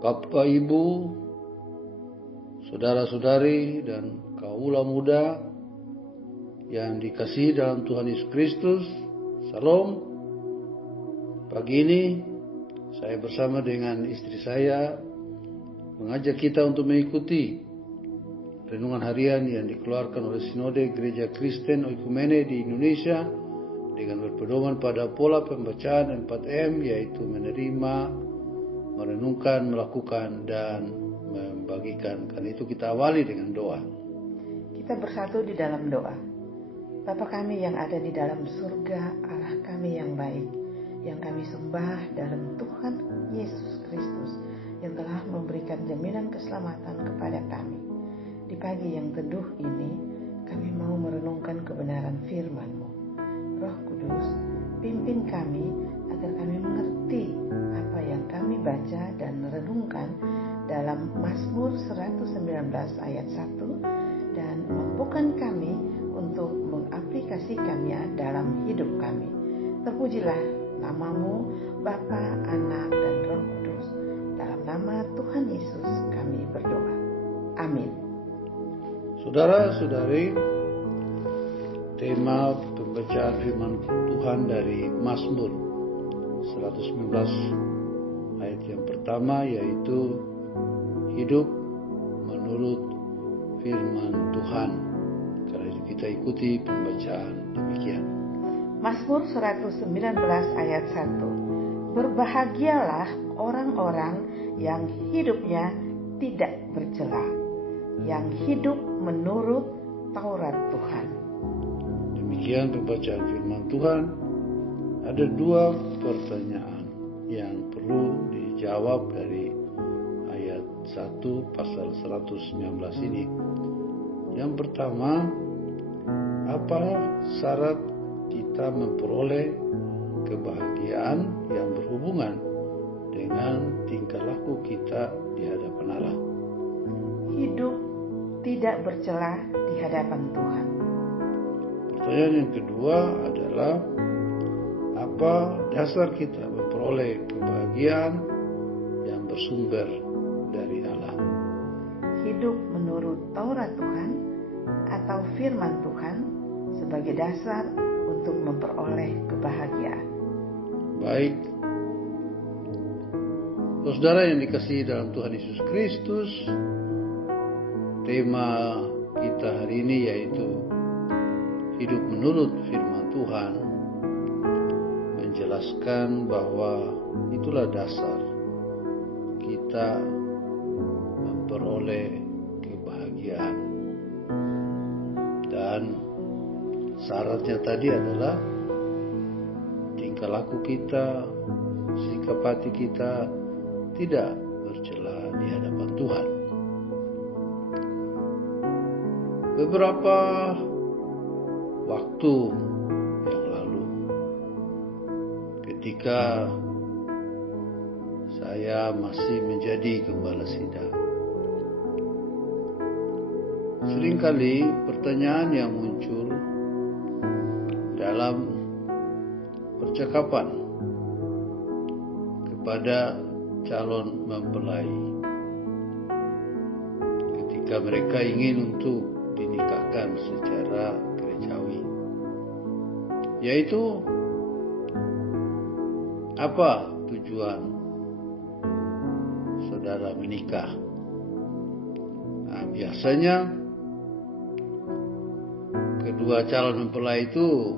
Bapak, Ibu, saudara-saudari, dan kaula muda yang dikasihi dalam Tuhan Yesus Kristus, Salam. Pagi ini saya bersama dengan istri saya mengajak kita untuk mengikuti renungan harian yang dikeluarkan oleh Sinode Gereja Kristen Oikumene di Indonesia dengan berpedoman pada pola pembacaan 4M, yaitu menerima, merenungkan, melakukan, dan membagikan. Karena itu kita awali dengan doa. Kita bersatu di dalam doa. Bapa kami yang ada di dalam surga, Allah kami yang baik, yang kami sembah dalam Tuhan Yesus Kristus, yang telah memberikan jaminan keselamatan kepada kami. Di pagi yang teduh ini, kami mau merenungkan kebenaran firman-Mu. Roh Kudus, pimpin kami agar kami mengerti apa yang kami baca dan renungkan dalam Mazmur 119 ayat 1 dan mampukan kami untuk mengaplikasikannya dalam hidup kami. Terpujilah nama-Mu, Bapa, Anak, dan Roh Kudus. Dalam nama Tuhan Yesus kami berdoa. Amin. Saudara-saudari, tema pembacaan firman Tuhan dari Mazmur 119 ayat yang pertama, yaitu hidup menurut firman Tuhan. Karena itu kita ikuti pembacaan demikian. Mazmur 119 ayat 1. Berbahagialah orang-orang yang hidupnya tidak bercela, yang hidup menurut Taurat Tuhan. Demikian pembacaan firman Tuhan. Ada dua pertanyaan yang perlu dijawab dari ayat 1 pasal 119 ini. Yang pertama, apa syarat kita memperoleh kebahagiaan yang berhubungan dengan tingkah laku kita di hadapan Allah? Hidup tidak bercela di hadapan Tuhan. Pertanyaan yang kedua adalah, apa dasar kita memperoleh kebahagiaan yang bersumber dari Allah? Hidup menurut Taurat Tuhan atau firman Tuhan sebagai dasar untuk memperoleh kebahagiaan. Baik, saudara yang dikasihi dalam Tuhan Yesus Kristus, tema kita hari ini yaitu hidup menurut firman Tuhan, menjelaskan bahwa itulah dasar kita memperoleh kebahagiaan. Dan syaratnya tadi adalah tingkah laku kita, sikap hati kita tidak bercela di hadapan Tuhan. Beberapa waktu yang lalu, ketika saya masih menjadi gembala sidang, seringkali pertanyaan yang muncul dalam percakapan kepada calon mempelai ketika mereka ingin untuk dinikahkan secara gerejawi, yaitu apa tujuan saudara menikah? Nah, biasanya kedua calon mempelai itu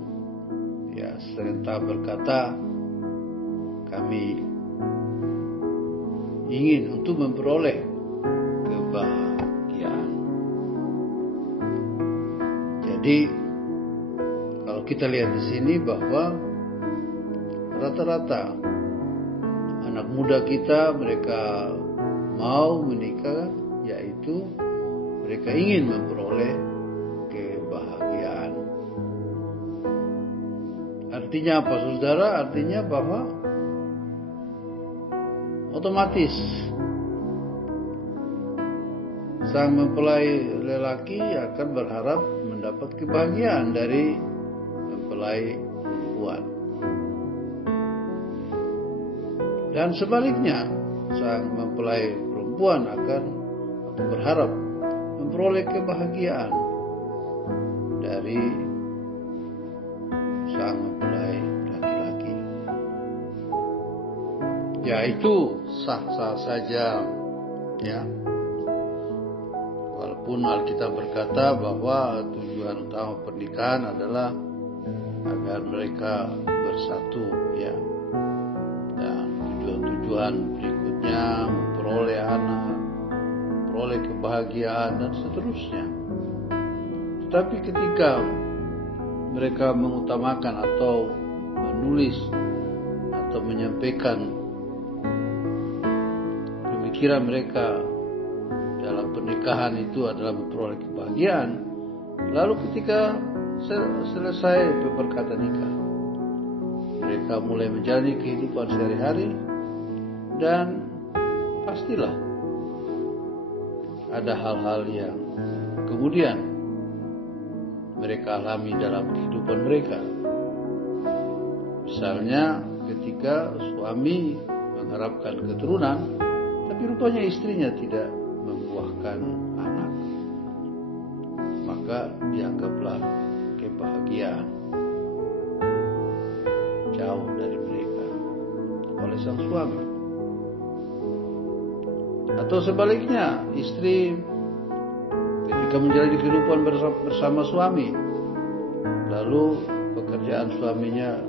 serentak berkata, kami ingin untuk memperoleh kebahagiaan. Jadi kalau kita lihat di sini bahwa rata-rata anak muda kita, mereka mau menikah, yaitu mereka ingin memperoleh kebahagiaan. Artinya apa, saudara? Artinya bahwa otomatis sang mempelai lelaki akan berharap mendapat kebahagiaan dari mempelai perempuan. Dan sebaliknya, sang mempelai perempuan akan atau berharap memperoleh kebahagiaan dari sang mempelai laki-laki. Ya, itu sah-sah saja, ya. Walaupun Alkitab berkata bahwa tujuan utama pernikahan adalah agar mereka bersatu, ya. Dan tujuan-tujuan berikutnya memperoleh anak, memperoleh kebahagiaan dan seterusnya. Tetapi ketika mereka mengutamakan atau menulis atau menyampaikan pemikiran mereka dalam pernikahan itu adalah memperoleh kebahagiaan, lalu ketika selesai berkata nikah, mereka mulai menjalani kehidupan sehari-hari, dan pastilah ada hal-hal yang kemudian mereka alami dalam kehidupan mereka. Misalnya ketika suami mengharapkan keturunan, tapi rupanya istrinya tidak membuahkan anak, maka dianggaplah kebahagiaan jauh dari mereka oleh sang suami. Atau sebaliknya, istri ketika menjalani kehidupan bersama suami, lalu pekerjaan suaminya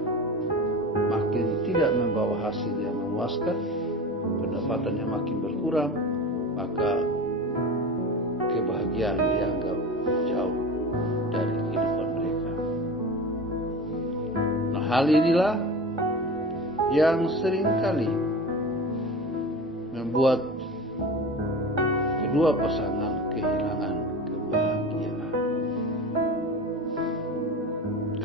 makin tidak membawa hasil yang memuaskan, pendapatannya makin berkurang, maka kebahagiaan dianggap jauh dari kehidupan mereka. Nah, hal inilah yang seringkali membuat kedua pasangan kehilangan kebahagiaan.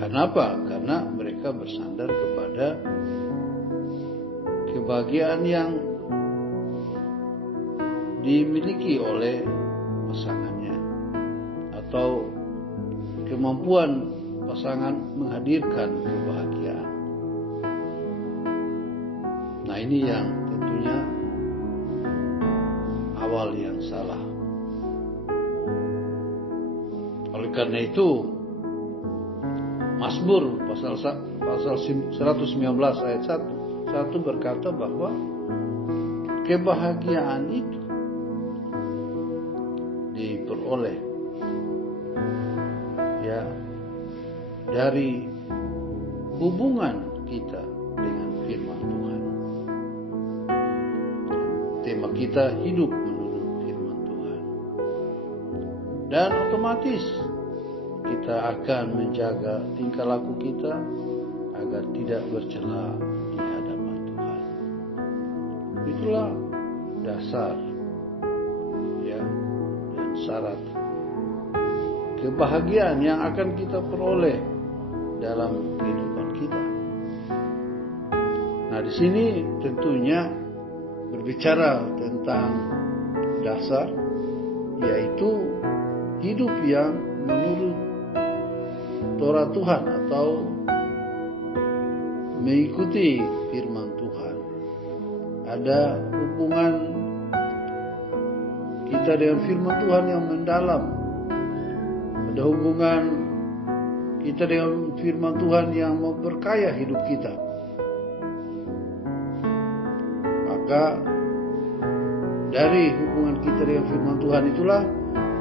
Kenapa? Karena mereka bersandar kepada kebahagiaan yang dimiliki oleh pasangannya, atau kemampuan pasangan menghadirkan kebahagiaan. Nah, ini yang tentunya awal yang salah. Oleh karena itu, Mazmur pasal 119 ayat 1 berkata bahwa kebahagiaan itu diperoleh, ya, dari hubungan kita dengan firman Tuhan. Tema kita hidup menurut firman Tuhan. Dan otomatis kita akan menjaga tingkah laku kita agar tidak bercela di hadapan Tuhan. Itulah dasar, ya, dan syarat kebahagiaan yang akan kita peroleh dalam kehidupan kita. Nah, di sini tentunya berbicara tentang dasar, yaitu hidup yang menurut Torah Tuhan atau mengikuti firman Tuhan. Ada hubungan kita dengan firman Tuhan yang mendalam. Ada hubungan kita dengan firman Tuhan yang memperkaya hidup kita. Maka dari hubungan kita dengan firman Tuhan itulah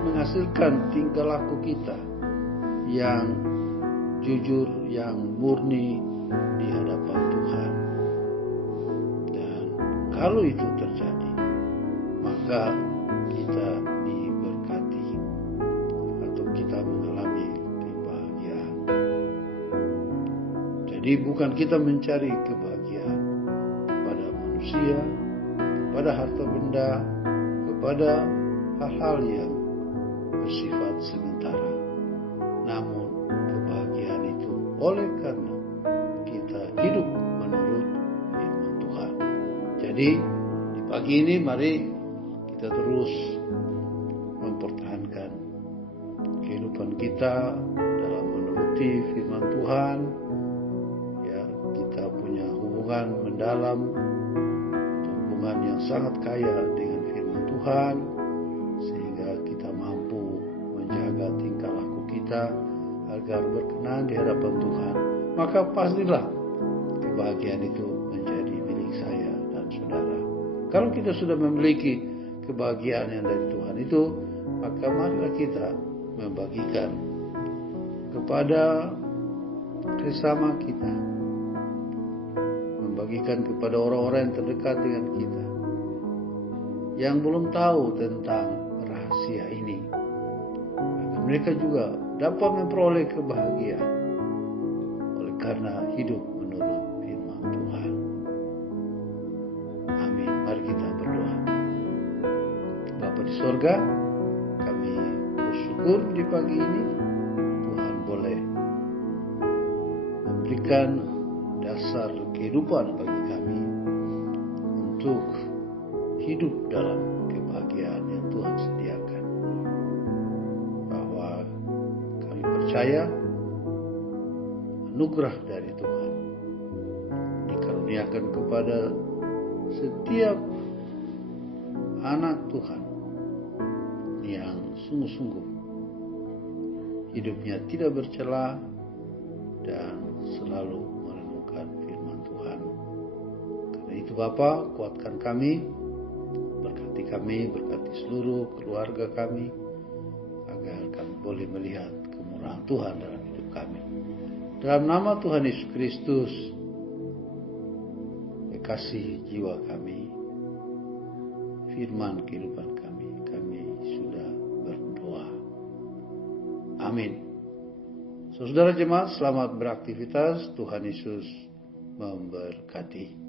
menghasilkan tingkah laku kita yang jujur, yang murni di hadapan Tuhan. Dan kalau itu terjadi, maka kita diberkati atau kita mengalami kebahagiaan. Jadi bukan kita mencari kebahagiaan pada manusia, pada harta benda, kepada hal-hal yang bersifat sementara. Namun kebahagiaan itu oleh karena kita hidup menurut firman Tuhan. Jadi di pagi ini mari kita terus mempertahankan kehidupan kita dalam menuruti firman Tuhan. Ya, kita punya hubungan mendalam, Tuhan yang sangat kaya dengan firman Tuhan, sehingga kita mampu menjaga tingkah laku kita agar berkenan di hadapan Tuhan. Maka pastilah kebahagiaan itu menjadi milik saya dan saudara. Kalau kita sudah memiliki kebahagiaan yang dari Tuhan itu, maka marilah kita membagikan kepada sesama kita, membagikan kepada orang-orang yang terdekat dengan kita, yang belum tahu tentang rahasia ini, agar mereka juga dapat memperoleh kebahagiaan oleh karena hidup menurut firman Tuhan. Amin. Mari kita berdoa. Bapa di sorga, kami bersyukur di pagi ini Tuhan boleh memberikan dasar kehidupan bagi kami untuk hidup dalam kebahagiaan yang Tuhan sediakan. Bahwa kami percaya anugerah dari Tuhan dikaruniakan kepada setiap anak Tuhan yang sungguh-sungguh hidupnya tidak bercela dan selalu merenungkan firman Tuhan. Karena itu Bapa, kuatkan kami, berkati seluruh keluarga kami, agar kami boleh melihat kemurahan Tuhan dalam hidup kami. Dalam nama Tuhan Yesus Kristus, kekasih jiwa kami, firman kehidupan kami sudah berdoa. Amin. Saudara jemaat, selamat beraktivitas. Tuhan Yesus memberkati.